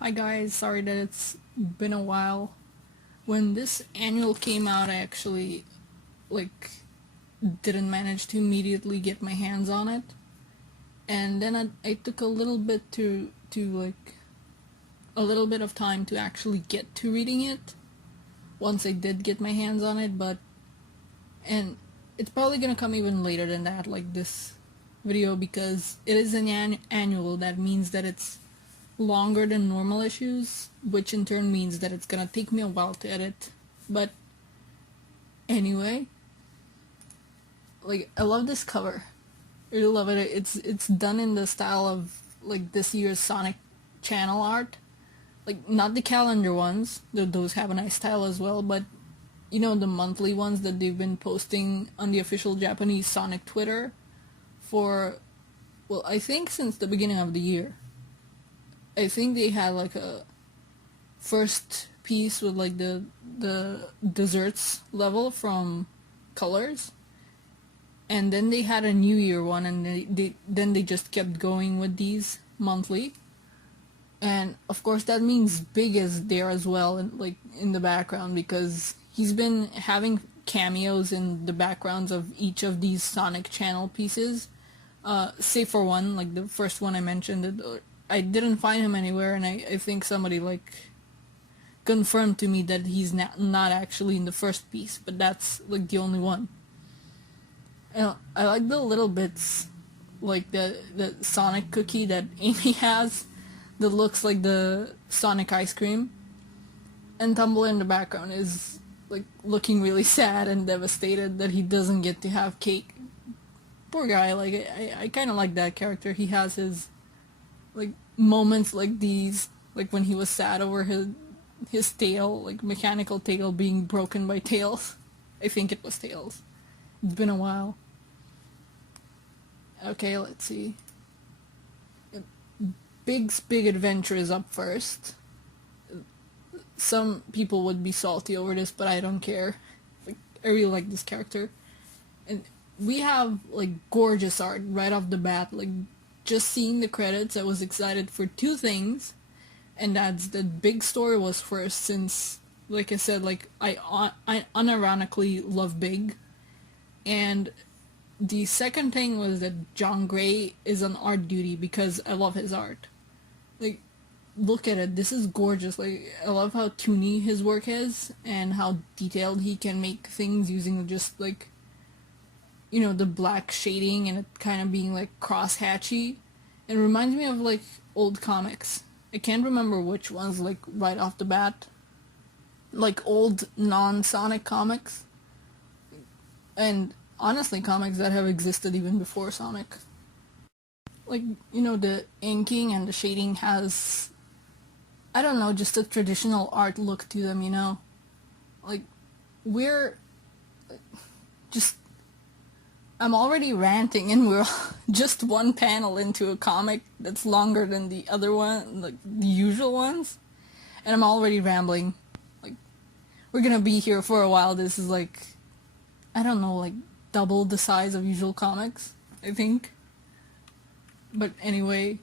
Hi guys, sorry that it's been a while. When this annual came out, I actually like didn't manage to immediately get my hands on it, and then I took a little bit to a little bit of time to actually get to reading it. Once I did get my hands on it, and it's probably gonna come even later than that, like this video, because it is an annual. That means that it's longer than normal issues, which in turn means that it's gonna take me a while to edit. But anyway, like I love this cover. I really love it. It's done in the style of like this year's Sonic channel art. Like not the calendar ones, those have a nice style as well, but you know the monthly ones that they've been posting on the official Japanese Sonic Twitter for, well, I think since the beginning of the year. I think they had like a first piece with like the desserts level from Colors, and then they had a New Year one, and they just kept going with these monthly. And of course that means Big is there as well, and like in the background, because he's been having cameos in the backgrounds of each of these Sonic channel pieces. Save for one, like the first one I mentioned, I didn't find him anywhere, and I think somebody like confirmed to me that he's not actually in the first piece, but that's like the only one. And I like the little bits, like the Sonic cookie that Amy has, that looks like the Sonic ice cream, and Tumble in the background is like looking really sad and devastated that he doesn't get to have cake. Poor guy. Like I kind of like that character. He has his like moments like these, like when he was sad over his tail, like mechanical tail being broken by Tails. I think it was Tails. It's been a while. Okay, let's see. Big's Big Adventure is up first. Some people would be salty over this, but I don't care. Like, I really like this character. And we have like gorgeous art right off the bat. Like just seeing the credits, I was excited for two things, and that's the Big story was first, since like I said, like I unironically love Big, and the second thing was that John Gray is on art duty because I love his art. Like look at it, this is gorgeous. Like I love how toony his work is and how detailed he can make things using just like, you know, the black shading and it kind of being like cross-hatchy. It reminds me of like old comics. I can't remember which ones, like right off the bat. Like old non-Sonic comics. And honestly, comics that have existed even before Sonic. Like, you know, the inking and the shading has, I don't know, just a traditional art look to them, you know? Like, we're just, I'm already ranting and we're just one panel into a comic that's longer than the other one, like the usual ones, and I'm already rambling. Like, we're gonna be here for a while. This is like, I don't know, like double the size of usual comics, I think. But anyway,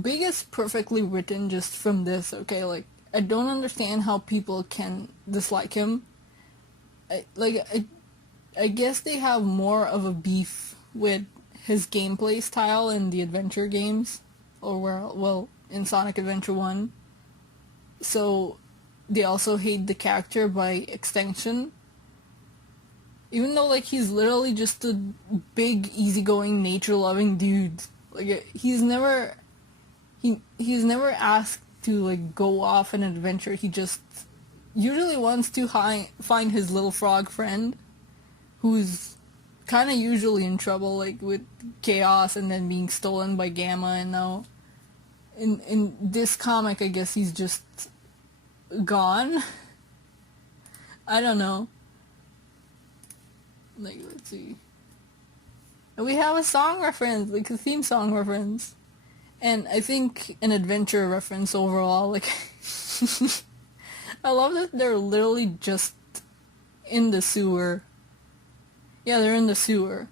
Big is perfectly written just from this, okay? Like, I don't understand how people can dislike him. I guess they have more of a beef with his gameplay style in the adventure games, or well, in Sonic Adventure 1. So they also hate the character by extension. Even though like he's literally just a big, easygoing, nature-loving dude. Like he's never asked to like go off an adventure. He just usually wants to find his little frog friend, who's kind of usually in trouble, like with chaos and then being stolen by Gamma. And now in this comic, I guess he's just gone. I don't know. Like, let's see. We have a song reference, like a theme song reference, and I think an adventure reference overall. Like, I love that they're literally just in the sewer. Yeah, they're in the sewer,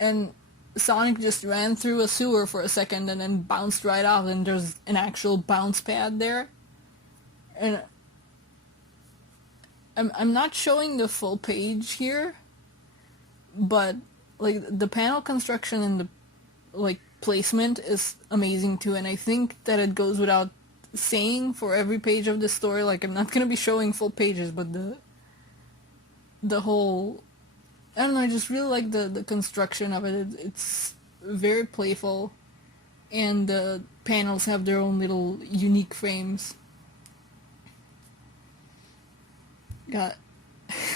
and Sonic just ran through a sewer for a second and then bounced right off, and there's an actual bounce pad there. And I'm not showing the full page here, but like the panel construction and the like placement is amazing too, and I think that it goes without saying for every page of the story. Like, I'm not gonna be showing full pages, but the whole, I don't know, I just really like the construction of it. It's very playful, and the panels have their own little unique frames. Got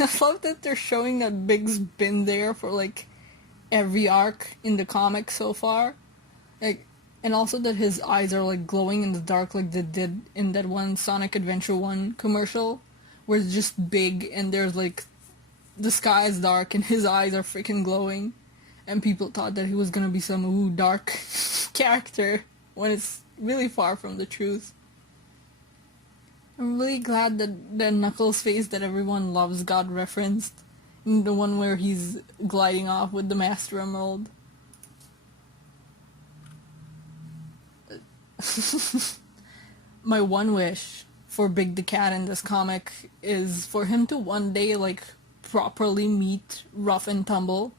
I love that they're showing that Big's been there for like every arc in the comic so far. Like, and also that his eyes are like glowing in the dark like they did in that one Sonic Adventure 1 commercial where it's just Big and there's like the sky is dark and his eyes are freaking glowing, and people thought that he was gonna be some dark character when it's really far from the truth. I'm really glad that the Knuckles face that everyone loves got referenced in the one where he's gliding off with the Master Emerald. My one wish for Big the Cat in this comic is for him to one day like properly meet Rough and Tumble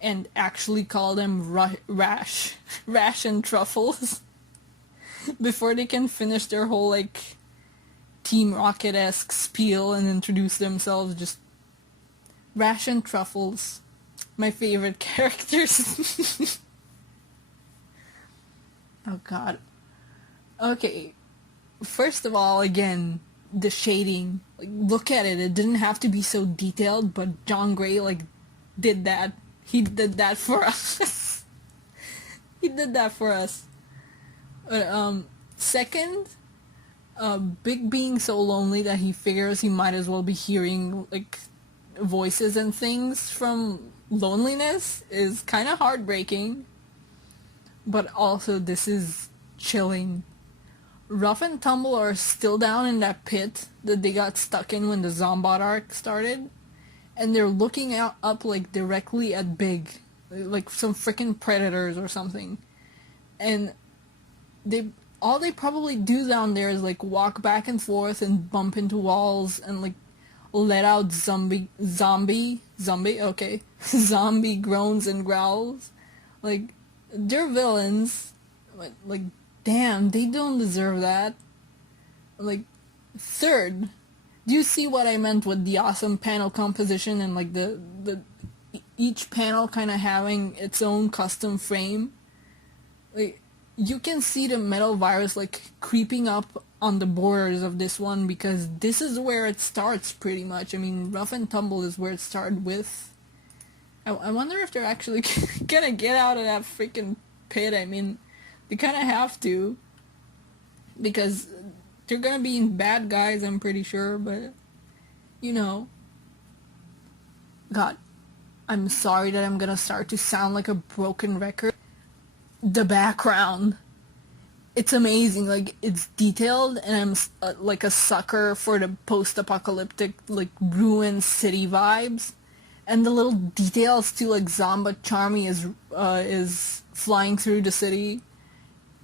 and actually call them Rash and Truffles before they can finish their whole like Team Rocket-esque spiel and introduce themselves. Just Rash and Truffles, my favorite characters. Oh god. Okay, first of all, again, the shading. Like, look at it. It didn't have to be so detailed, but John Gray like did that. He did that for us. He did that for us. Second, Big being so lonely that he figures he might as well be hearing like voices and things from loneliness is kind of heartbreaking. But also, this is chilling. Rough and Tumble are still down in that pit that they got stuck in when the Zombot arc started, and they're looking up like directly at Big, like some freaking predators or something. And all they probably do down there is like walk back and forth and bump into walls and like let out zombie okay zombie groans and growls. Like, they're villains, but like, damn, they don't deserve that. Like, third, do you see what I meant with the awesome panel composition and like the each panel kind of having its own custom frame? Like, you can see the metal virus like creeping up on the borders of this one because this is where it starts pretty much. I mean, Rough and Tumble is where it started with. I wonder if they're actually gonna get out of that freaking pit. I mean, they kind of have to, because they're gonna be bad guys, I'm pretty sure, but you know. God, I'm sorry that I'm gonna start to sound like a broken record. The background, it's amazing. Like, it's detailed, and I'm like a sucker for the post-apocalyptic like ruined city vibes, and the little details too. Like, Zomba Charmy is flying through the city,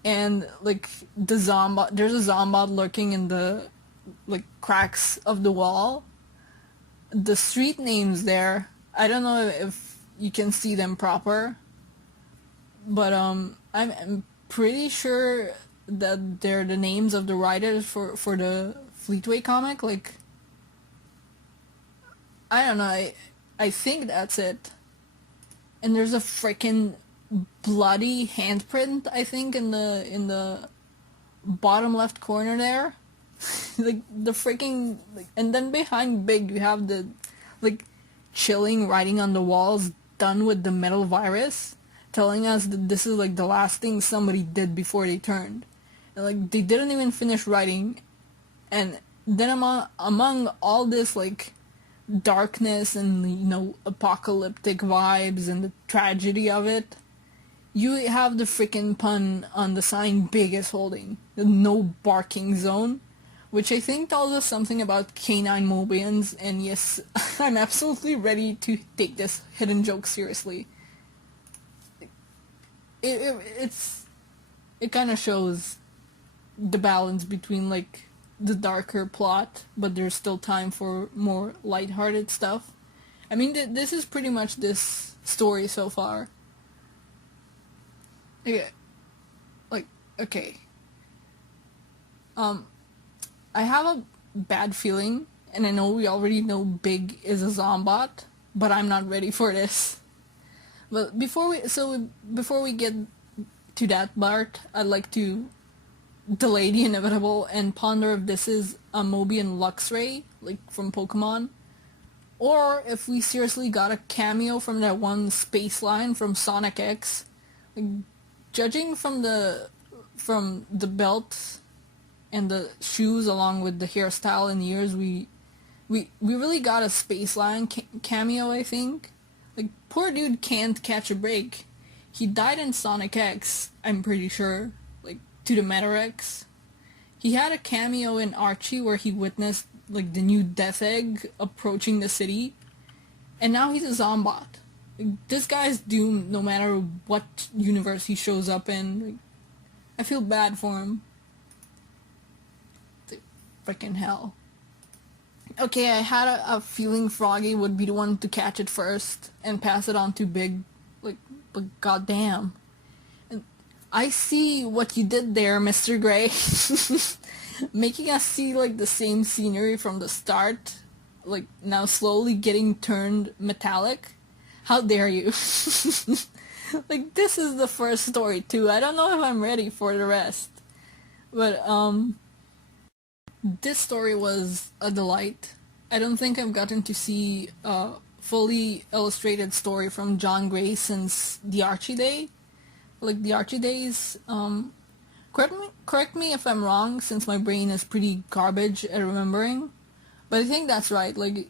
and like there's a Zombot lurking in the like cracks of the wall. The street names there, I don't know if you can see them proper, but I'm pretty sure that they're the names of the writers for the Fleetway comic. Like, I don't know, I think that's it. And there's a freaking bloody handprint, I think, in the bottom left corner there. Like, the freaking, like, and then behind Big you have the like chilling writing on the walls done with the metal virus, telling us that this is like the last thing somebody did before they turned. And like, they didn't even finish writing, and then among all this like darkness and, you know, apocalyptic vibes and the tragedy of it, you have the freaking pun on the sign Big is holding, the no barking zone, which I think tells us something about canine Mobians, and yes, I'm absolutely ready to take this hidden joke seriously. it's it kind of shows the balance between like the darker plot, but there's still time for more lighthearted stuff. I mean, this is pretty much this story so far. Yeah, like okay. Um, I have a bad feeling, and I know we already know Big is a Zombot, but I'm not ready for this. But before we get to that part, I'd like to delay the inevitable and ponder if this is a Mobian Luxray, like from Pokemon, or if we seriously got a cameo from that one space line from Sonic X. Like, judging from the belt and the shoes along with the hairstyle and ears, we really got a space line cameo, I think. Like, poor dude can't catch a break. He died in Sonic X, I'm pretty sure, like, to the Metarex. He had a cameo in Archie where he witnessed, like, the new Death Egg approaching the city, and now he's a Zombot. Like, this guy's doomed no matter what universe he shows up in. Like, I feel bad for him. Freaking hell. Okay, I had a feeling Froggy would be the one to catch it first and pass it on to Big, like, but goddamn. And I see what you did there, Mr. Gray. Making us see, like, the same scenery from the start, like, now slowly getting turned metallic. How dare you? Like, this is the first story, too. I don't know if I'm ready for the rest. But, this story was a delight. I don't think I've gotten to see a fully illustrated story from John Gray since the Archie Day. Like, the Archie days, correct me if I'm wrong, since my brain is pretty garbage at remembering. But I think that's right. Like,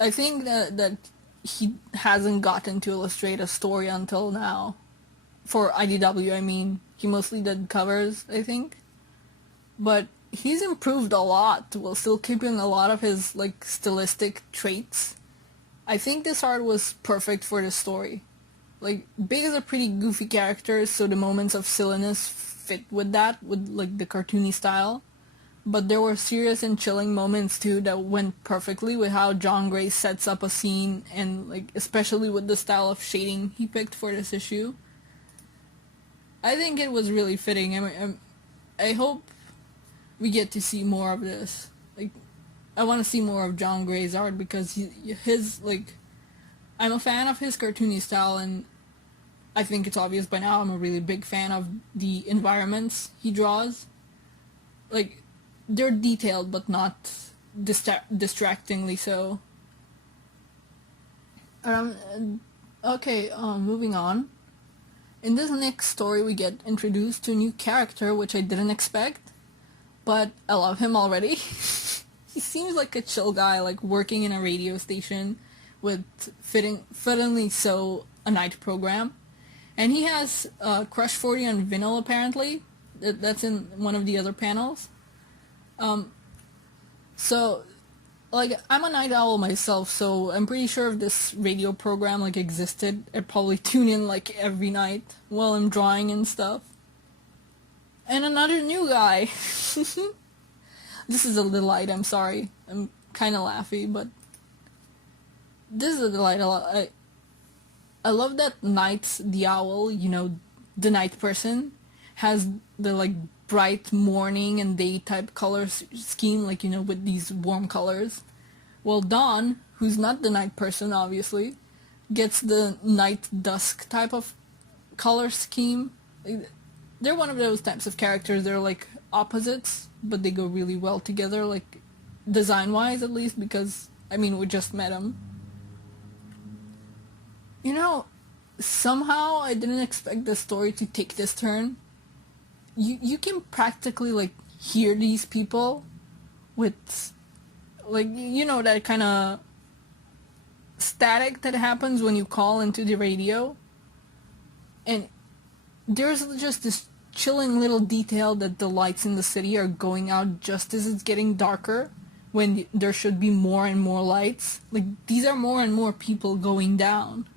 I think that he hasn't gotten to illustrate a story until now. For IDW, I mean. He mostly did covers, I think. But he's improved a lot while still keeping a lot of his, like, stylistic traits. I think this art was perfect for this story. Like, Big is a pretty goofy character, so the moments of silliness fit with that, with, like, the cartoony style. But there were serious and chilling moments, too, that went perfectly with how John Gray sets up a scene, and, like, especially with the style of shading he picked for this issue. I think it was really fitting. I hope we get to see more of this. Like, I want to see more of John Gray's art because his, like, I'm a fan of his cartoony style, and I think it's obvious by now I'm a really big fan of the environments he draws. Like, they're detailed, but not distractingly so. Okay, moving on. In this next story, we get introduced to a new character, which I didn't expect. But I love him already. He seems like a chill guy, like working in a radio station with fittingly so a night program. And he has Crush 40 on vinyl, apparently. That's in one of the other panels. So, like, I'm a night owl myself, so I'm pretty sure if this radio program, like, existed, I'd probably tune in, like, every night while I'm drawing and stuff. And another new guy. This is a little light, I'm sorry. I'm kind of laughy, but this is a delight. I love that Night the Owl, you know, the night person, has the, like, bright morning and day type color scheme, like, you know, with these warm colors. Well, Dawn, who's not the night person, obviously, gets the night dusk type of color scheme. They're one of those types of characters. They're like opposites, but they go really well together, like design-wise at least, because, I mean, we just met them. You know, somehow I didn't expect the story to take this turn. You can practically, like, hear these people with, like, you know, that kind of static that happens when you call into the radio. And there's just this chilling little detail that the lights in the city are going out just as it's getting darker, when there should be more and more lights. Like, these are more and more people going down.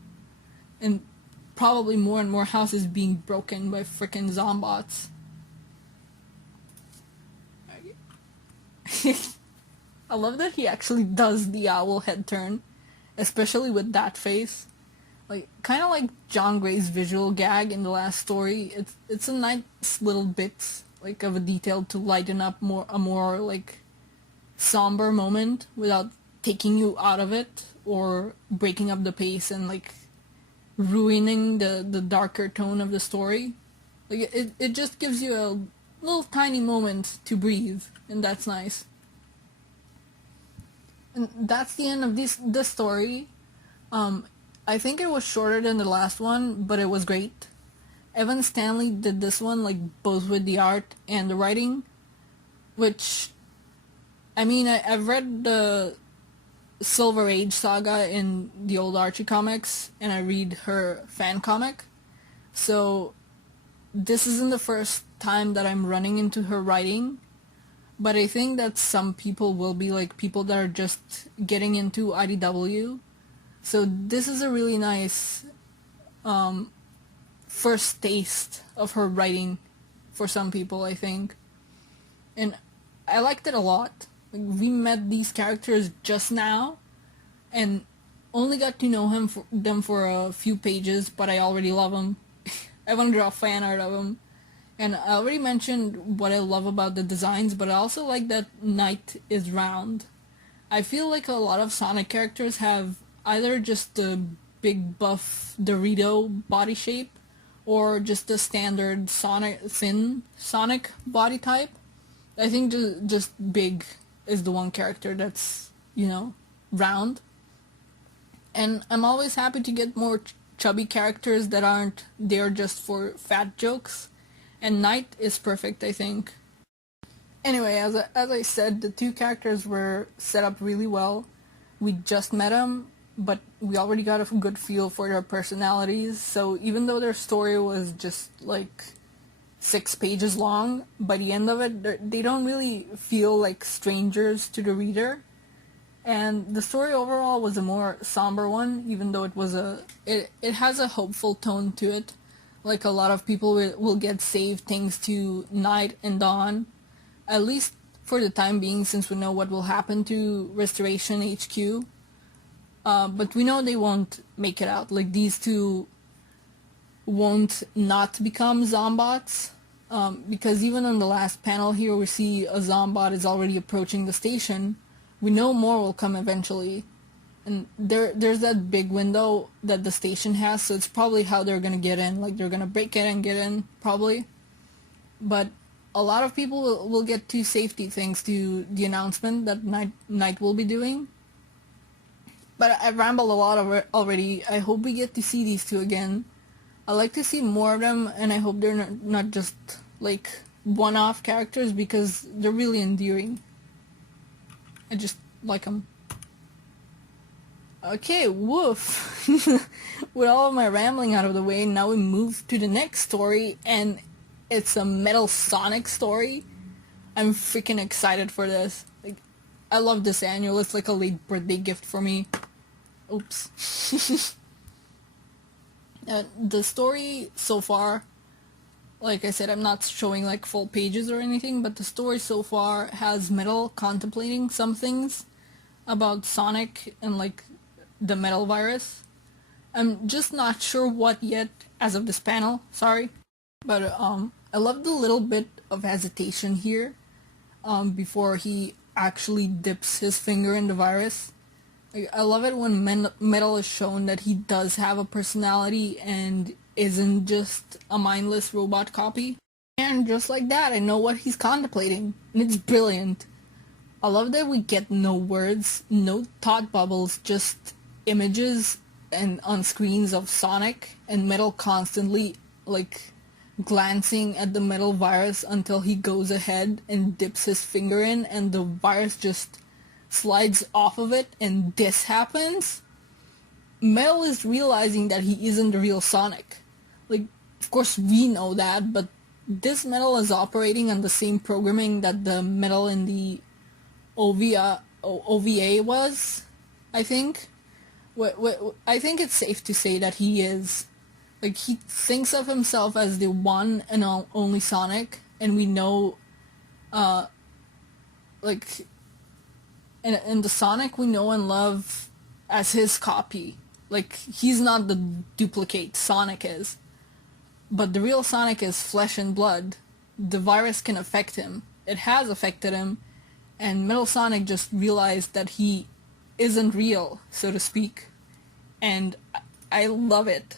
And probably more and more houses being broken by frickin' zombots. I love that he actually does the owl head turn, especially with that face. Like, kind of like John Gray's visual gag in the last story. It's a nice little bit like of a detail to lighten up a more like somber moment without taking you out of it or breaking up the pace and like ruining the darker tone of the story. Like it just gives you a little tiny moment to breathe, and that's nice. And that's the end of this story. I think it was shorter than the last one, but it was great. Evan Stanley did this one like both with the art and the writing, which, I mean, I've read the Silver Age saga in the old Archie comics, and I read her fan comic, so this isn't the first time that I'm running into her writing, but I think that some people will be like people that are just getting into IDW, so this is a really nice first taste of her writing for some people, I think, and I liked it a lot. Like, we met these characters just now, and only got to know them for a few pages, but I already love them. I want to draw fan art of them. And I already mentioned what I love about the designs, but I also like that Knight is round. I feel like a lot of Sonic characters have either just the big buff Dorito body shape, or just the standard thin Sonic body type. I think just big is the one character that's, round. And I'm always happy to get more chubby characters that aren't there just for fat jokes. And Knight is perfect, I think. Anyway, as I said, the two characters were set up really well. We just met them, but we already got a good feel for their personalities. So even though their story was just like 6 pages long, by the end of it, they don't really feel like strangers to the reader. And the story overall was a more somber one, even though it has a hopeful tone to it. Like, a lot of people will get saved thanks to Knight and Dawn, at least for the time being, since we know what will happen to Restoration HQ. But we know they won't make it out. Like, these two won't not become Zombots, because even on the last panel here we see a Zombot is already approaching the station. We know more will come eventually, and there's that big window that the station has, so it's probably how they're gonna get in. Like, they're gonna break it and get in, probably. But a lot of people will get to safety thanks to the announcement that Knight will be doing. But I've rambled a lot already. I hope we get to see these two again. I like to see more of them, and I hope they're not just like one-off characters, because they're really endearing. I just like them. Okay, woof. With all of my rambling out of the way, now we move to the next story, and it's a Metal Sonic story. I'm freaking excited for this. Like, I love this annual. It's like a late birthday gift for me. Oops. The story so far, like I said, I'm not showing like full pages or anything, but the story so far has Metal contemplating some things about Sonic and like the Metal virus. I'm just not sure what yet as of this panel, sorry. But I love the little bit of hesitation here before he actually dips his finger in the virus. I love it when Metal is shown that he does have a personality and isn't just a mindless robot copy. And just like that, I know what he's contemplating, and it's brilliant. I love that we get no words, no thought bubbles, just images and on screens of Sonic and Metal constantly like glancing at the Metal virus until he goes ahead and dips his finger in and the virus just slides off of it, and this happens. Metal is realizing that he isn't the real Sonic. Like, of course we know that, but this Metal is operating on the same programming that the Metal in the OVA was, I think. I think it's safe to say that he is. Like, he thinks of himself as the one and only Sonic, and we know, like, and the Sonic we know and love as his copy. Like, he's not the duplicate, Sonic is. But the real Sonic is flesh and blood. The virus can affect him. It has affected him, and Metal Sonic just realized that he isn't real, so to speak. And I love it.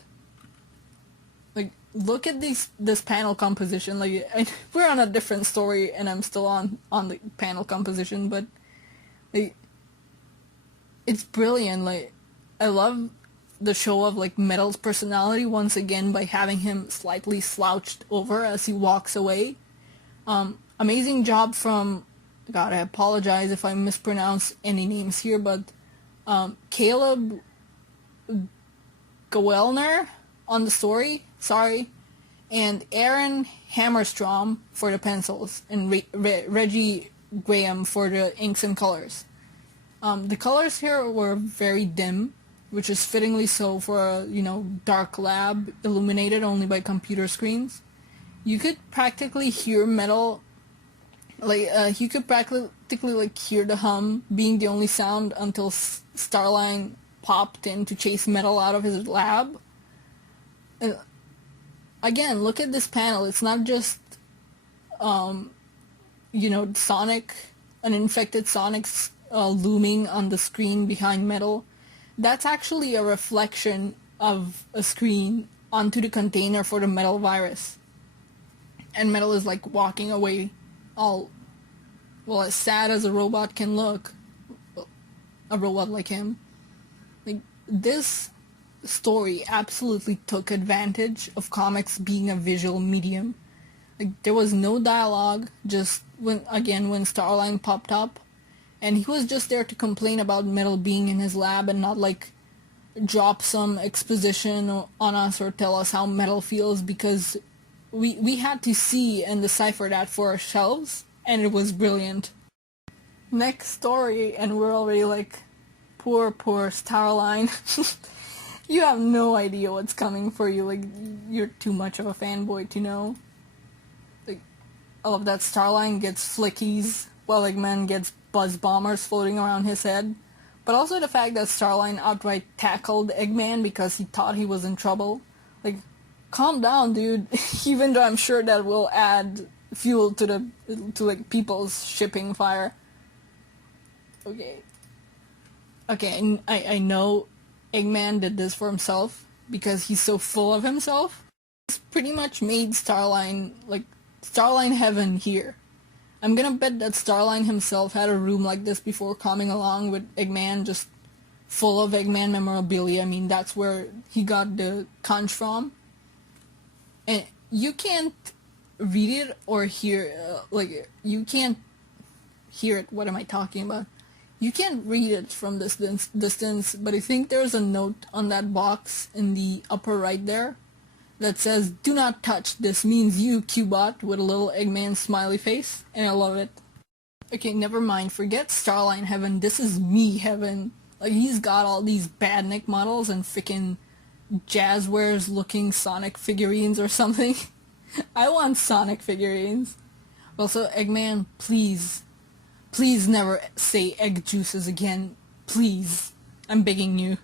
Like, look at this panel composition. Like, we're on a different story, and I'm still on the panel composition, but like, it's brilliant. Like, I love the show of like Metal's personality once again by having him slightly slouched over as he walks away. Amazing job from, God, I apologize if I mispronounce any names here, but Caleb Gowellner on the story, sorry, and Aaron Hammerstrom for the pencils, and Reggie Graham for the inks and colors. The colors here were very dim, which is fittingly so for a, dark lab illuminated only by computer screens. You could practically hear Metal, you could practically like hear the hum being the only sound until Starline popped in to chase Metal out of his lab. And again, look at this panel. It's not just, Sonic, an infected Sonic's looming on the screen behind Metal. That's actually a reflection of a screen onto the container for the Metal virus. And Metal is like walking away all, well, as sad as a robot can look. A robot like him. Like, this story absolutely took advantage of comics being a visual medium. Like, there was no dialogue, just when Starline popped up, and he was just there to complain about Metal being in his lab and not like drop some exposition on us or tell us how Metal feels, because we had to see and decipher that for ourselves, and it was brilliant. Next story, and we're already like, poor Starline. You have no idea what's coming for you. Like, you're too much of a fanboy to know. Like, all of that Starline gets flickies while Eggman gets buzz bombers floating around his head. But also the fact that Starline outright tackled Eggman because he thought he was in trouble. Like, calm down, dude. Even though I'm sure that will add fuel to people's shipping fire. Okay, I know Eggman did this for himself because he's so full of himself. It's pretty much made Starline, like, Starline heaven here. I'm gonna bet that Starline himself had a room like this before coming along with Eggman, just full of Eggman memorabilia. I mean, that's where he got the conch from. And you can't read it or hear, you can't hear it. What am I talking about? You can't read it from this distance, but I think there's a note on that box in the upper right there that says, "Do not touch, this means you, Cubot," with a little Eggman smiley face, and I love it. Okay, never mind, forget Starline heaven, this is me heaven. Like, he's got all these Badnik models and frickin' Jazzwares looking Sonic figurines or something. I want Sonic figurines. Also, Eggman, please never say egg juices again. Please. I'm begging you.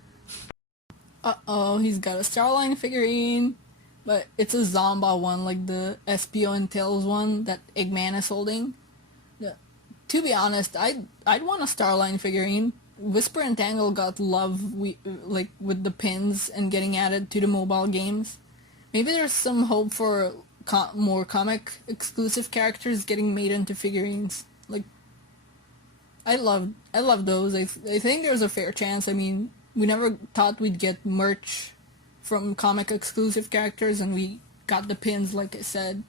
Uh-oh, he's got a Starline figurine. But it's a Zomba one, like the Espio and Tails one that Eggman is holding. To be honest, I'd want a Starline figurine. Whisper and Tangle got love with the pins and getting added to the mobile games. Maybe there's some hope for more comic exclusive characters getting made into figurines. Like, I love those. I think there's a fair chance. I mean, we never thought we'd get merch from comic exclusive characters, and we got the pins, like I said.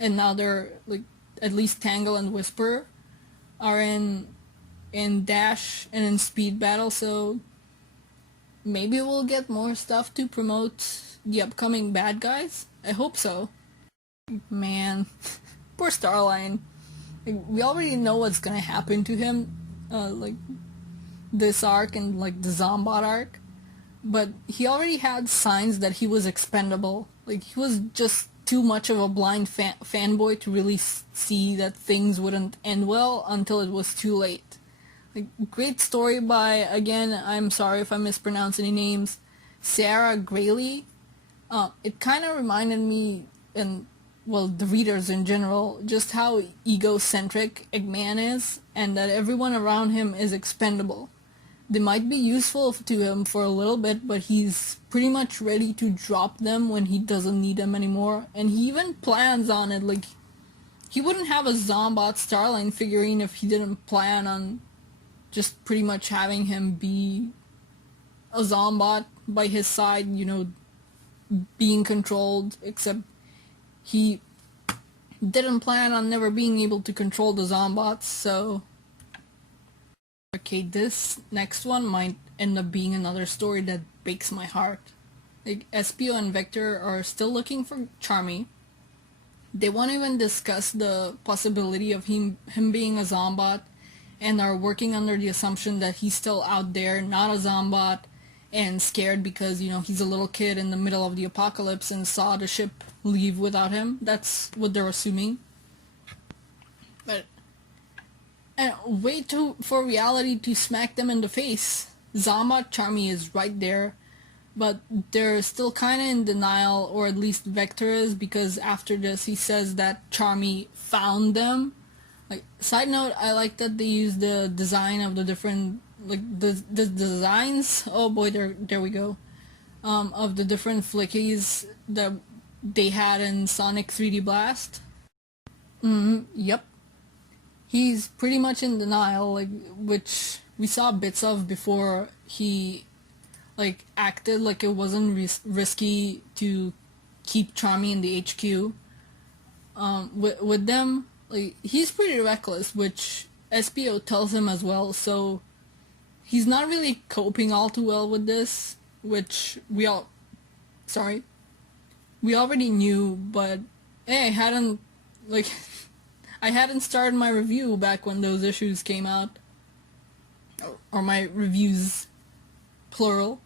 And now they're, like, at least Tangle and Whisper are in Dash and in Speed Battle, so maybe we'll get more stuff to promote the upcoming bad guys. I hope so. Man, poor Starline. Like, we already know what's gonna happen to him, like this arc and like the Zombot arc. but he already had signs that he was expendable. Like, he was just too much of a blind fanboy to really see that things wouldn't end well until it was too late. Like, great story by, again, I'm sorry if I mispronounce any names, Sarah Grayley. It kind of reminded me, and well, the readers in general, just how egocentric Eggman is, and that everyone around him is expendable. They might be useful to him for a little bit, but he's pretty much ready to drop them when he doesn't need them anymore, and he even plans on it. Like, he wouldn't have a Zombot Starline figurine if he didn't plan on just pretty much having him be a Zombot by his side, you know, being controlled, except he didn't plan on never being able to control the Zombots, so... Okay, this next one might end up being another story that breaks my heart. Like, Espio and Vector are still looking for Charmy. They won't even discuss the possibility of him being a Zombot, and are working under the assumption that he's still out there, not a Zombot, and scared because, you know, he's a little kid in the middle of the apocalypse and saw the ship leave without him. That's what they're assuming. But, and wait for reality to smack them in the face. Zombot Charmy is right there, but they're still kind of in denial, or at least Vector is, because after this he says that Charmy found them. Like, side note, I like that they use the design of the different, like, the designs, oh boy, there we go, of the different flickies that they had in Sonic 3D Blast. Yep. He's pretty much in denial, like, which we saw bits of before he, like, acted like it wasn't risky to keep Charmy in the HQ. With them, like, he's pretty reckless, which Espio tells him as well, so he's not really coping all too well with this, which we already knew, but hey, I hadn't started my review back when those issues came out, or my reviews, plural.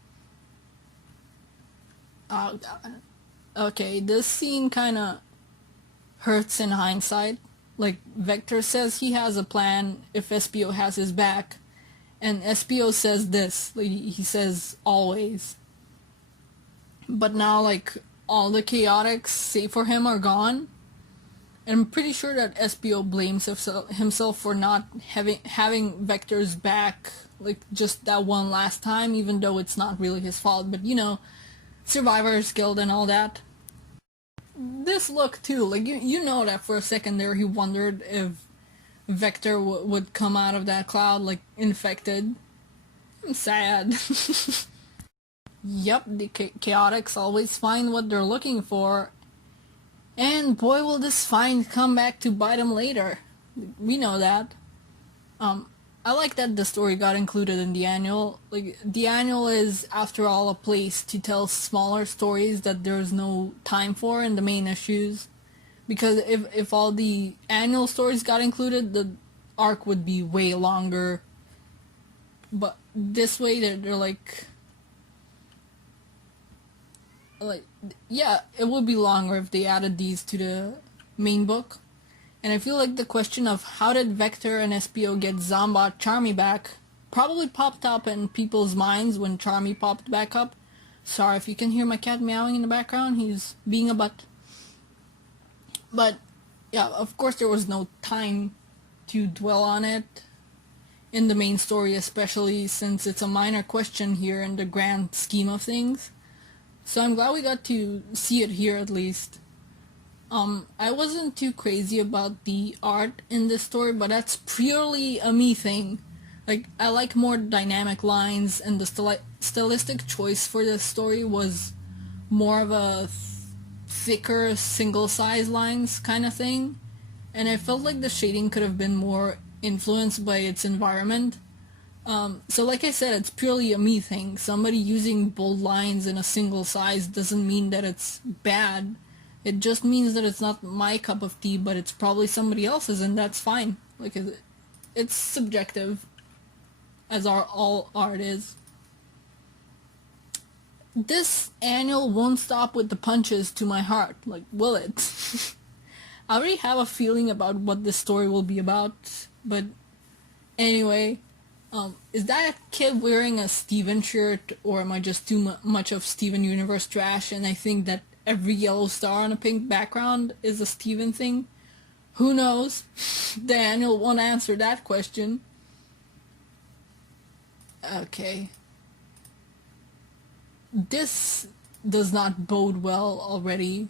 Okay, this scene kinda hurts in hindsight. Like, Vector says he has a plan if Espio has his back, and Espio says this, like, he says always. But now, like, all the chaotics save for him are gone, and I'm pretty sure that Espio blames himself for not having Vector's back, like, just that one last time, even though it's not really his fault, but, you know, Survivor's Guild and all that. This look too, like, you know that for a second there he wondered if Vector would come out of that cloud, like, infected. I'm sad. Yep, the chaotics always find what they're looking for, and boy will this find come back to bite them later. We know that. I like that the story got included in the annual. Like, the annual is, after all, a place to tell smaller stories that there's no time for in the main issues. Because if all the annual stories got included, the arc would be way longer. But this way, they're like, yeah, it would be longer if they added these to the main book. And I feel like the question of how did Vector and Espio get Zombot Charmy back probably popped up in people's minds when Charmy popped back up. Sorry if you can hear my cat meowing in the background, he's being a butt. But, yeah, of course there was no time to dwell on it in the main story, especially since it's a minor question here in the grand scheme of things. So I'm glad we got to see it here at least. I wasn't too crazy about the art in this story, but that's purely a me thing. Like, I like more dynamic lines, and the stylistic choice for this story was more of a thicker, single-size lines kind of thing. And I felt like the shading could have been more influenced by its environment. So like I said, it's purely a me thing. Somebody using bold lines in a single size doesn't mean that it's bad. It just means that it's not my cup of tea, but it's probably somebody else's, and that's fine. Like, it's subjective, as all art is. this annual won't stop with the punches to my heart. Like, will it? I already have a feeling about what this story will be about, but anyway, is that a kid wearing a Steven shirt, or am I just too much of Steven Universe trash and I think that every yellow star on a pink background is a Steven thing? Who knows? Daniel won't answer that question. Okay. This does not bode well already.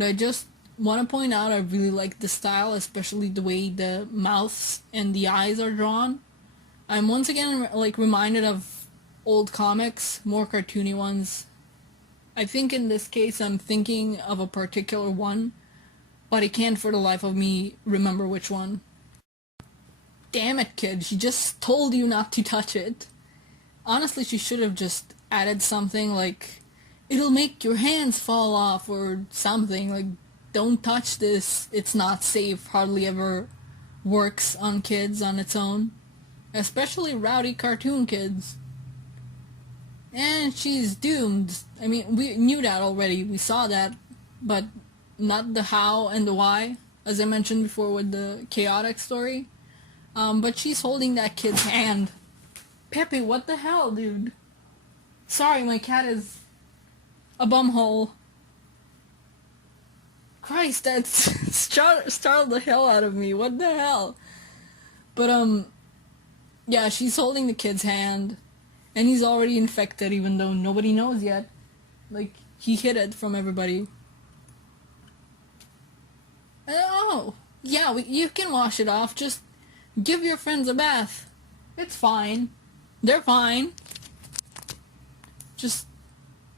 I just want to point out I really like the style, especially the way the mouths and the eyes are drawn. I'm once again reminded of old comics, more cartoony ones. I think in this case I'm thinking of a particular one, but I can't for the life of me remember which one. Damn it, kid, she just told you not to touch it. Honestly, she should have just added something like, it'll make your hands fall off, or something, like, don't touch this, it's not safe, hardly ever works on kids on its own. Especially rowdy cartoon kids. And she's doomed. I mean, we knew that already, we saw that, but not the how and the why, as I mentioned before with the chaotic story. But she's holding that kid's hand. Pepe, what the hell, dude? Sorry, my cat is a bumhole. Christ, that startled the hell out of me. What the hell? But, yeah, she's holding the kid's hand, and he's already infected even though nobody knows yet. Like, he hid it from everybody. Oh, yeah, you can wash it off. Just give your friends a bath. It's fine. They're fine. Just,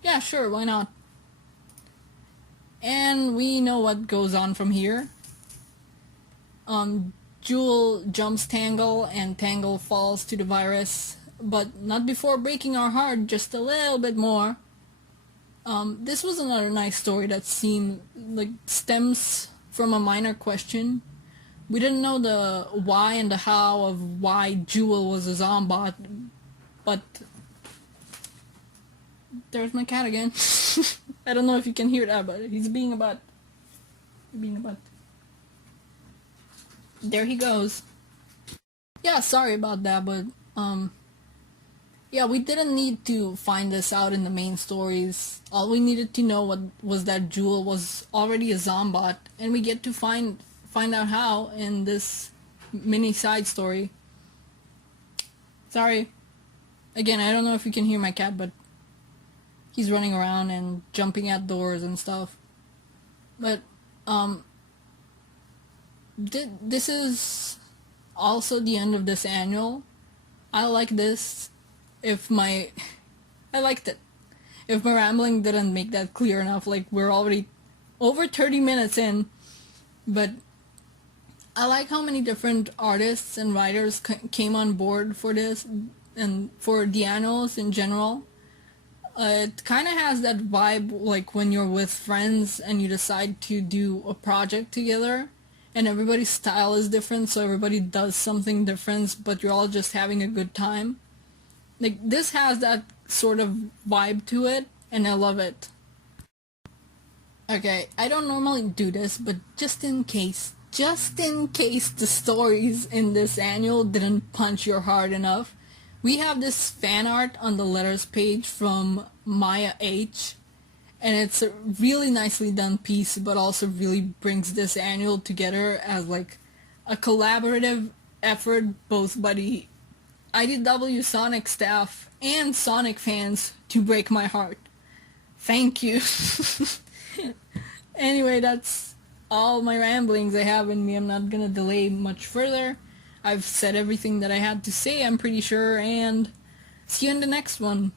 yeah, sure, why not? And we know what goes on from here. Jewel jumps Tangle, and Tangle falls to the virus, but not before breaking our heart just a little bit more. This was another nice story that seemed like stems from a minor question. We didn't know the why and the how of why Jewel was a zombot, but there's my cat again. I don't know if you can hear that, but he's being a butt. Being a butt. There he goes. Yeah, sorry about that, but yeah, we didn't need to find this out in the main stories. All we needed to know was that Jewel was already a zombot, and we get to find out how in this mini side story. Sorry. Again, I don't know if you can hear my cat, but he's running around and jumping at doors and stuff. But, this is also the end of this annual. I like this. I liked it. If my rambling didn't make that clear enough, like, we're already over 30 minutes in, but I like how many different artists and writers came on board for this, and for the annuals in general. It kind of has that vibe like when you're with friends and you decide to do a project together, and everybody's style is different, so everybody does something different, but you're all just having a good time. Like, this has that sort of vibe to it, and I love it. Okay, I don't normally do this, but just in case the stories in this annual didn't punch your heart enough, we have this fan art on the letters page from Maya H, and it's a really nicely done piece, but also really brings this annual together as like a collaborative effort both by the IDW Sonic staff and Sonic fans to break my heart. Thank you. Anyway, that's all my ramblings I have in me. I'm not gonna delay much further. I've said everything that I had to say, I'm pretty sure, and see you in the next one.